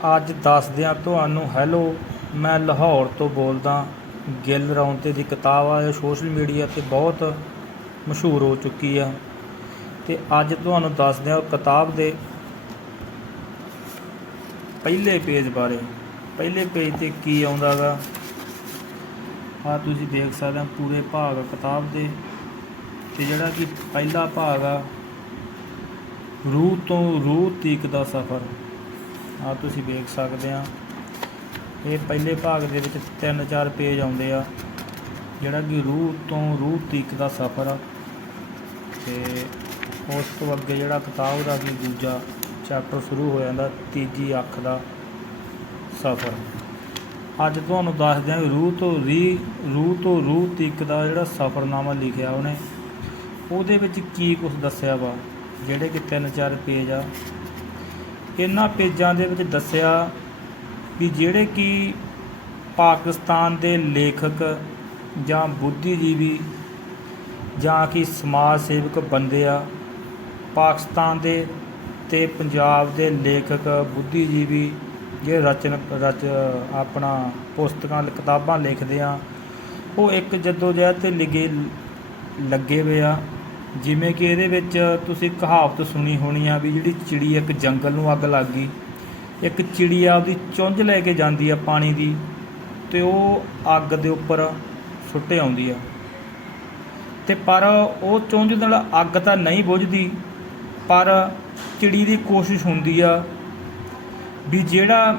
ਅੱਜ ਦੱਸਦਿਆਂ ਤੁਹਾਨੂੰ, ਹੈਲੋ, ਮੈਂ ਲਾਹੌਰ ਤੋਂ ਬੋਲਦਾ ਗਿੱਲ ਰੌਂਤੇ ਦੀ ਕਿਤਾਬ ਆ, ਇਹ ਸੋਸ਼ਲ ਮੀਡੀਆ 'ਤੇ ਬਹੁਤ ਮਸ਼ਹੂਰ ਹੋ ਚੁੱਕੀ ਆ। ਤੇ ਅੱਜ ਤੁਹਾਨੂੰ ਦੱਸਦਿਆਂ ਉਹ ਕਿਤਾਬ ਦੇ ਪਹਿਲੇ ਪੇਜ ਬਾਰੇ, ਪਹਿਲੇ ਪੇਜ ਤੇ ਕੀ ਆਉਂਦਾ ਗਾ ਆ ਤੁਸੀਂ ਦੇਖ ਸਕਦੇ ਹੋ ਪੂਰੇ ਭਾਗ ਕਿਤਾਬ ਦੇ। ਤੇ ਜਿਹੜਾ ਕਿ ਪਹਿਲਾ ਭਾਗ ਆ, ਰੂਹ ਤੋਂ ਰੂਹ ਤੀਕ ਦਾ ਸਫ਼ਰ। ਆ ਤੁਸੀਂ ਵੇਖ ਸਕਦੇ ਆ। ਇਹ ਪਹਿਲੇ ਭਾਗ ਦੇ ਵਿੱਚ ਤਿੰਨ ਚਾਰ ਪੇਜ ਆਉਂਦੇ ਆ, ਜਿਹੜਾ ਕਿ ਰੂਹ ਤੋਂ ਰੂਹ ਤੀਕ ਦਾ ਸਫ਼ਰ ਆ। ਤੇ ਉਸ ਤੋਂ ਅੱਗੇ ਜਿਹੜਾ ਕਿਤਾਬ ਦਾ ਵੀ ਦੂਜਾ ਚੈਪਟਰ ਸ਼ੁਰੂ ਹੋ ਜਾਂਦਾ, ਤੀਜੀ ਅੱਖ ਦਾ ਸਫ਼ਰ। ਅੱਜ ਤੁਹਾਨੂੰ ਦੱਸਦੇ ਹਾਂ ਰੂਹ ਤੋਂ ਰੀ, ਰੂਹ ਤੋਂ ਰੂਹ ਤੀਕ ਦਾ ਜਿਹੜਾ ਸਫ਼ਰਨਾਮਾ ਲਿਖਿਆ ਉਹਨੇ, ਉਹਦੇ ਵਿੱਚ ਕੀ ਕੁਝ ਦੱਸਿਆ ਵਾ, ਜਿਹੜੇ ਕਿ ਤਿੰਨ ਚਾਰ ਪੇਜ ਆ। ਇਹਨਾਂ ਪੇਜਾਂ ਦੇ ਵਿੱਚ ਦੱਸਿਆ ਵੀ ਜਿਹੜੇ ਕਿ ਪਾਕਿਸਤਾਨ ਦੇ ਲੇਖਕ ਜਾਂ ਬੁੱਧੀਜੀਵੀ ਜਾਂ ਕਿ ਸਮਾਜ ਸੇਵਕ ਬੰਦੇ ਆ, ਪਾਕਿਸਤਾਨ ਦੇ ਤੇ ਪੰਜਾਬ ਦੇ ਲੇਖਕ, ਬੁੱਧੀਜੀਵੀ ਜਿਹੜੇ ਰਚਨ, ਰਚ, ਆਪਣਾ ਪੁਸਤਕਾਂ, ਕਿਤਾਬਾਂ ਲਿਖਦੇ ਆ, ਉਹ ਇੱਕ ਜਦੋਜਹਿਦ ਤੇ ਲਿਗੇ ਲੱਗੇ ਹੋਏ ਆ। ਜਿਵੇਂ ਕਿ ਇਹਦੇ ਵਿੱਚ ਤੁਸੀਂ ਕਹਾਵਤ ਸੁਣੀ ਹੋਣੀ ਆ ਵੀ ਜਿਹੜੀ ਚਿੜੀ ਇੱਕ ਜੰਗਲ ਨੂੰ ਅੱਗ ਲੱਗ ਗਈ, ਇੱਕ ਚਿੜੀ ਆਪਦੀ ਚੁੰਝ ਲੈ ਕੇ ਜਾਂਦੀ ਆ ਪਾਣੀ ਦੀ ਤੇ ਉਹ ਅੱਗ ਦੇ ਉੱਪਰ ਸੁੱਟੇ ਆਉਂਦੀ ਆ। ਤੇ ਪਰ ਉਹ ਚੁੰਝ ਨਾਲ ਅੱਗ ਤਾਂ ਨਹੀਂ ਬੁਝਦੀ, ਪਰ ਚਿੜੀ ਦੀ ਕੋਸ਼ਿਸ਼ ਹੁੰਦੀ ਆ ਵੀ ਜਿਹੜਾ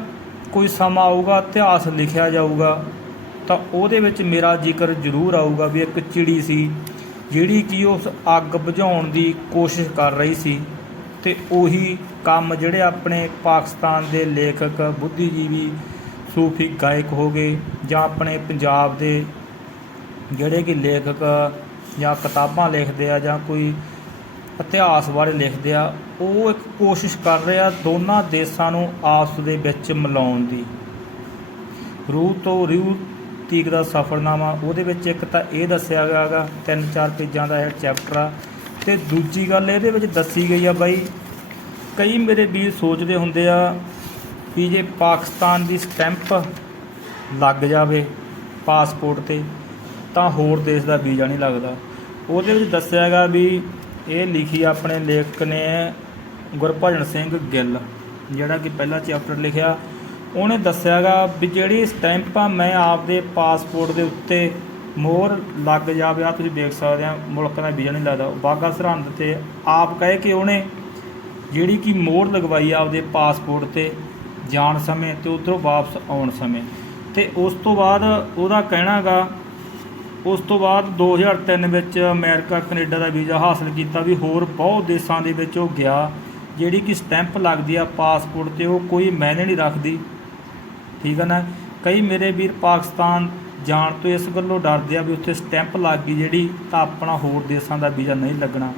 ਕੋਈ ਸਮਾਂ ਆਊਗਾ, ਇਤਿਹਾਸ ਲਿਖਿਆ ਜਾਊਗਾ, ਤਾਂ ਉਹਦੇ ਵਿੱਚ ਮੇਰਾ ਜ਼ਿਕਰ ਜ਼ਰੂਰ ਆਊਗਾ ਵੀ ਇੱਕ ਚਿੜੀ ਸੀ ਜਿਹੜੀ ਕਿ ਉਸ ਅੱਗ ਬੁਝਾਉਣ ਦੀ ਕੋਸ਼ਿਸ਼ ਕਰ ਰਹੀ ਸੀ ਤੇ ਉਹੀ ਕੰਮ ਜਿਹੜੇ ਆਪਣੇ ਪਾਕਿਸਤਾਨ ਦੇ ਲੇਖਕ, ਬੁੱਧੀਜੀਵੀ ਸੂਫੀ ਗਾਇਕ ਹੋ ਗਏ ਜਾਂ ਆਪਣੇ ਪੰਜਾਬ ਦੇ ਜਿਹੜੇ ਕਿ ਲੇਖਕ ਜਾਂ ਕਿਤਾਬਾਂ ਲਿਖਦੇ ਆ ਜਾਂ ਕੋਈ ਇਤਿਹਾਸ ਬਾਰੇ ਲਿਖਦੇ ਆ, ਉਹ ਇੱਕ ਕੋਸ਼ਿਸ਼ ਕਰ ਰਹੇ ਆ ਦੋਨਾਂ ਦੇਸ਼ਾਂ ਨੂੰ ਆਪਸ ਦੇ ਵਿੱਚ ਮਿਲਾਉਣ ਦੀ। ਰੂਹ ਤੋਂ ਰੂਹ ਤੀਕ ਦਾ ਸਫ਼ਰਨਾਮਾ, ਉਹਦੇ ਵਿੱਚ ਇੱਕ ਤਾਂ ਇਹ ਦੱਸਿਆ ਗਿਆ ਗਾ ਤਿੰਨ ਚਾਰ ਪੇਜਾਂ ਦਾ ਇਹ ਚੈਪਟਰ ਆ। ਤੇ ਦੂਜੀ ਗੱਲ ਇਹਦੇ ਵਿੱਚ ਦੱਸੀ ਗਈ ਆ ਬਾਈ, ਕਈ ਮੇਰੇ ਵੀਰ ਸੋਚਦੇ ਹੁੰਦੇ ਆ ਵੀ ਜੇ ਪਾਕਿਸਤਾਨ ਦੀ ਸਟੈਂਪ ਲੱਗ ਜਾਵੇ ਪਾਸਪੋਰਟ ਤੇ, ਤਾਂ ਹੋਰ ਦੇਸ਼ ਦਾ ਵੀਜ਼ਾ ਨਹੀਂ ਲੱਗਦਾ। ਉਹਦੇ ਵਿੱਚ ਦੱਸਿਆ ਗਿਆ ਵੀ ਇਹ ਲਿਖੀ ਆਪਣੇ ਲੇਖਕ ਨੇ ਗੁਰਭਜਨ ਸਿੰਘ ਗਿੱਲ, ਜਿਹੜਾ ਕਿ ਪਹਿਲਾ ਚੈਪਟਰ ਲਿਖਿਆ। ਉਹਨੇ ਦੱਸਿਆਗਾ ਵੀ ਜਿਹੜੀ ਸਟੈਂਪ ਆ, ਮੈਂ ਆਪਦੇ ਪਾਸਪੋਰਟ ਦੇ ਉੱਤੇ ਮੋਹਰ ਲੱਗ ਜਾਵੇ। ਆ ਤੁਸੀਂ ਦੇਖ ਸਕਦੇ ਆ, ਮੁਲਕ ਦਾ ਵੀਜ਼ਾ ਨਹੀਂ ਲੱਗਦਾ। ਬਾਗਾ ਸਰਹੰਦ ਤੇ ਆਪ ਕਹੇ ਕਿ ਉਹਨੇ ਜਿਹੜੀ ਕਿ ਮੋਹਰ ਲਗਵਾਈ ਆਪਦੇ ਪਾਸਪੋਰਟ ਤੇ ਜਾਣ ਸਮੇਂ ਤੇ ਉਧਰੋਂ ਵਾਪਸ ਆਉਣ ਸਮੇਂ। ਤੇ ਉਸ ਤੋਂ ਬਾਅਦ ਉਹਦਾ ਕਹਿਣਾਗਾ, ਉਸ ਤੋਂ ਬਾਅਦ 2003 ਵਿੱਚ ਅਮਰੀਕਾ, ਕੈਨੇਡਾ ਦਾ ਵੀਜ਼ਾ ਹਾਸਲ ਕੀਤਾ ਵੀ ਹੋਰ ਬਹੁਤ ਦੇਸ਼ਾਂ ਦੇ ਵਿੱਚ ਉਹ ਗਿਆ। ਜਿਹੜੀ ਕਿ ਸਟੈਂਪ ਲੱਗਦੀ ਆ ਪਾਸਪੋਰਟ ਤੇ, ਉਹ ਕੋਈ ਮਾਇਨੇ ਨਹੀਂ ਰੱਖਦੀ। ਠੀਕ ਹੈ ਨਾ? ਕਈ ਮੇਰੇ ਵੀਰ ਪਾਕਿਸਤਾਨ ਜਾਣ ਤੋਂ ਇਸ ਗੱਲੋਂ ਡਰਦੇ ਆ ਵੀ ਉੱਥੇ ਸਟੈਂਪ ਲੱਗ ਗਈ ਜਿਹੜੀ, ਤਾਂ ਆਪਣਾ ਹੋਰ ਦੇਸ਼ਾਂ ਦਾ ਵੀਜ਼ਾ ਨਹੀਂ ਲੱਗਣਾ।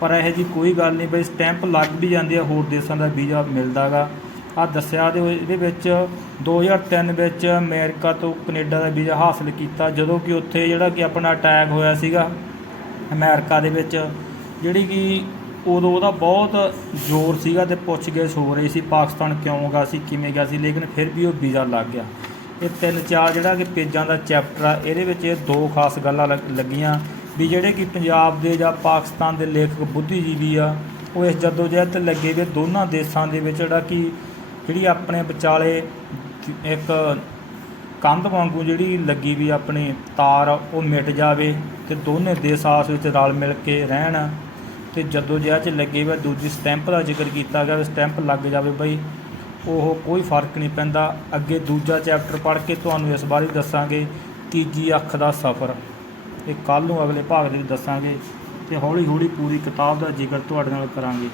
ਪਰ ਇਹੋ ਜੀ ਕੋਈ ਗੱਲ ਨਹੀਂ ਬਈ, ਸਟੈਂਪ ਲੱਗ ਵੀ ਜਾਂਦੀ ਆ, ਹੋਰ ਦੇਸ਼ਾਂ ਦਾ ਵੀਜ਼ਾ ਮਿਲਦਾਗਾ। ਆ ਦੱਸਿਆ ਦੇ ਇਹਦੇ ਵਿੱਚ 2003 ਵਿੱਚ ਅਮਰੀਕਾ ਤੋਂ ਕੈਨੇਡਾ ਦਾ ਵੀਜ਼ਾ ਹਾਸਲ ਕੀਤਾ, ਜਦੋਂ ਕਿ ਉੱਥੇ ਜਿਹੜਾ ਕਿ ਆਪਣਾ ਅਟੈਕ ਹੋਇਆ ਸੀਗਾ ਅਮਰੀਕਾ ਦੇ ਵਿੱਚ, ਜਿਹੜੀ ਕਿ ਉਦੋਂ ਉਹਦਾ ਬਹੁਤ ਜ਼ੋਰ ਸੀਗਾ ਤੇ ਪੁੱਛਗਿੱਛ ਹੋ ਰਹੀ ਸੀ ਪਾਕਿਸਤਾਨ ਕਿਉਂ ਗਿਆ ਸੀ, ਕਿਵੇਂ ਗਿਆ ਸੀ, ਲੇਕਿਨ ਫਿਰ ਵੀ ਉਹ ਵੀਜ਼ਾ ਲੱਗ ਗਿਆ। ਇਹ ਤਿੰਨ ਚਾਰ ਜਿਹੜਾ ਕਿ ਪੇਜਾਂ ਦਾ ਚੈਪਟਰ ਆ, ਇਹਦੇ ਵਿੱਚ ਇਹ ਦੋ ਖਾਸ ਗੱਲਾਂ ਲੱਗ- ਲੱਗੀਆਂ ਵੀ ਜਿਹੜੇ ਕਿ ਪੰਜਾਬ ਦੇ ਜਾਂ ਪਾਕਿਸਤਾਨ ਦੇ ਲੇਖਕ ਬੁੱਧੀਜੀਵੀ ਆ, ਉਹ ਇਸ ਜਦੋਜਹਿਦ ਤੇ ਲੱਗੇ ਵੇ ਦੋਨਾਂ ਦੇਸ਼ਾਂ ਦੇ ਵਿੱਚ ਜਿਹੜਾ ਕਿ ਜਿਹੜੀ ਆਪਣੇ ਵਿਚਾਲੇ ਇੱਕ ਕੰਧ ਵਾਂਗੂ ਜਿਹੜੀ ਲੱਗੀ ਵੀ ਆਪਣੀ ਤਾਰ ਉਹ ਮਿਟ ਜਾਵੇ ਤੇ ਦੋਨੇ ਦੇਸ਼ ਆਸ ਵਿੱਚ ਰਲ ਮਿਲ ਕੇ ਰਹਿਣ। ਤੇ ਜਦੋਂ ਜਿਹਾ ਚ ਲੱਗੇ ਵਾ ਦੂਜੀ ਸਟੈਂਪ ਦਾ ਜ਼ਿਕਰ ਕੀਤਾ ਗਿਆ ਸਟੈਂਪ ਲੱਗ ਜਾਵੇ ਬਈ, ਉਹ ਕੋਈ ਫ਼ਰਕ ਨਹੀਂ ਪੈਂਦਾ। ਅੱਗੇ ਦੂਜਾ ਚੈਪਟਰ ਪੜ੍ਹ ਕੇ ਤੁਹਾਨੂੰ ਇਸ ਬਾਰੇ ਦੱਸਾਂਗੇ, ਤੀਜੀ ਅੱਖ ਦਾ ਸਫ਼ਰ। ਇਹ ਕੱਲ ਨੂੰ ਅਗਲੇ ਭਾਗ ਦੇ ਵਿੱਚ ਦੱਸਾਂਗੇ ਤੇ ਹੌਲੀ ਹੌਲੀ ਪੂਰੀ ਕਿਤਾਬ ਦਾ ਜ਼ਿਕਰ ਤੁਹਾਡੇ ਨਾਲ ਕਰਾਂਗੇ।